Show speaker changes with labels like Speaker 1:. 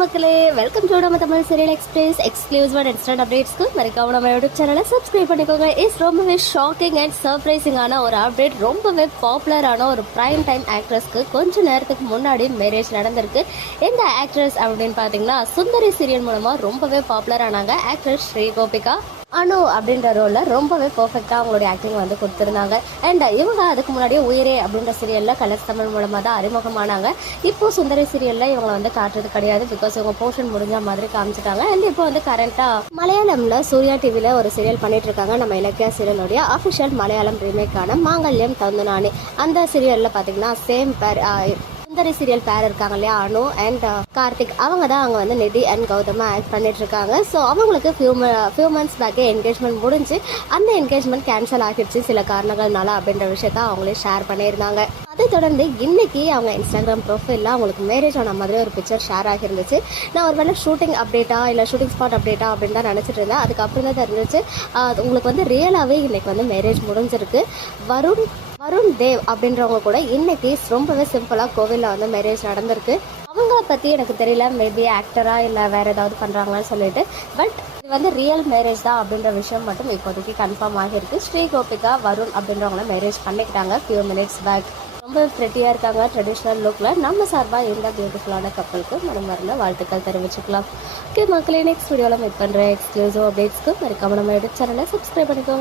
Speaker 1: மக்களே welcome to நம்ம Tamil serial express exclusive and instant அப்டேட்ஸ்க்கு மறக்காம நம்ம யூடியூப் சேனலை சப்ஸ்கிரைப் பண்ணிக்கோங்க. இஸ் ரொம்பவே ஷாக்கிங் அண்ட் சர்ப்ரைசிங்கான ஒரு அப்டேட் ரொம்பவே பாப்புலரான ஒரு பிரைம் டைம் ஆக்ட்ரஸ்க்கு கொஞ்ச நேரத்துக்கு முன்னாடி மேரேஜ் நடந்திருக்கு. இந்த ஆக்ட்ரஸ் அப்படின்னு பார்த்தீங்கன்னா சுந்தரி சீரியல் மூலமாக ரொம்பவே பாப்புலர் ஆனாங்க ஆக்ட்ரஸ் ஸ்ரீ கோபிகா அனு அப்படின்ற ரோலில் ரொம்பவே பர்ஃபெக்டாக அவங்களுடைய ஆக்டிங் வந்து கொடுத்துருந்தாங்க. அண்ட் இவங்க அதுக்கு முன்னாடியே உயிரே அப்படின்ற சீரியலில் கலர்ஸ் தமிழ் மூலமாக தான் அறிமுகமானாங்க. இப்போ சுந்தரி சீரியலில் இவங்களை வந்து காட்டுறது கிடையாது பிகாஸ் இவங்க போர்ஷன் முடிஞ்ச மாதிரி காமிச்சிட்டாங்க. அண்ட் இப்போ வந்து கரண்ட்டாக மலையாளமில் சூர்யா டிவியில் ஒரு சீரியல் பண்ணிட்டு இருக்காங்க நம்ம இலக்கிய சீரியலுடைய அஃபிஷியல் மலையாளம் ரீமேக்கான மாங்கல்யம் தந்துனானி அந்த சீரியலில் பார்த்தீங்கன்னா சேம் பேர் சுந்தரி சீரியல் பேர் இருக்காங்க இல்லையா அனு அண்ட் uh, கார்த்திக். அவங்க தான் அவங்க வந்து நிதி அண்ட் கௌதமா ஆக்ட் பண்ணிட்டு இருக்காங்க. ஸோ அவங்களுக்கு ஃபியூ ஃபியூ மந்த்ஸ் பேக்கே என்கேஜ்மெண்ட் முடிஞ்சு அந்த என்கேஜ்மெண்ட் கேன்சல் ஆகிடுச்சு சில காரணங்கள்னால அப்படின்ற விஷயத்த அவங்களே ஷேர் பண்ணியிருந்தாங்க. அதை தொடர்ந்து இன்னைக்கு அவங்க இன்ஸ்டாகிராம் ப்ரொஃபைலில் அவங்களுக்கு மேரேஜ் ஆன மாதிரி ஒரு பிக்சர் ஷேர் ஆகியிருந்துச்சு. நான் ஒரு வேளை ஷூட்டிங் அப்டேட்டா இல்லை ஷூட்டிங் ஸ்பாட் அப்டேட்டா அப்படின்னு தான் நினச்சிட்டு இருந்தேன். அதுக்கப்புறம் தான் தெரிஞ்சிச்சு. உங்களுக்கு வந்து ரியலாகவே இன்னைக்கு வந்து மேரேஜ் முடிஞ்சிருக்கு. வருண் வருண் தேவ் அப்படின்றவங்க கூட இன்னைக்கு ரொம்பவே சிம்பிளாக கோவிலில் வந்து மேரேஜ் நடந்திருக்கு. அவங்கள பற்றி எனக்கு தெரியல. மேபி ஆக்டரா இல்லை வேற ஏதாவது பண்ணுறாங்களான்னு சொல்லிட்டு. பட் இது வந்து ரியல் மேரேஜ் தான் அப்படின்ற விஷயம் மட்டும் இப்போதைக்கு கன்ஃபார்ம் ஆகியிருக்கு. ஸ்ரீ கோபிகா வருண் அப்படின்றவங்கள மேரேஜ் பண்ணிக்கிட்டாங்க. ஃபியூ மினிட்ஸ் பேக் ரொம்ப ப்ரெட்டியாக இருக்காங்க ட்ரெடிஷ்னல் லுக்கில் நம்ம சார்பாக எந்த பியூட்டிஃபுல்லான கப்பலுக்கு மனம் வரல வாழ்த்துக்கள் தெரிவிச்சுக்கலாம். ஓகே மக்களே நெக்ஸ்ட் வீடியோவில் மீட் பண்ணுற எக்ஸ்க்ளூசிவ் அப்டேட்ஸ்க்கு மறக்காம நம்ம யூடியூப் சேனலை சப்ஸ்கிரைப் பண்ணிக்கோங்க.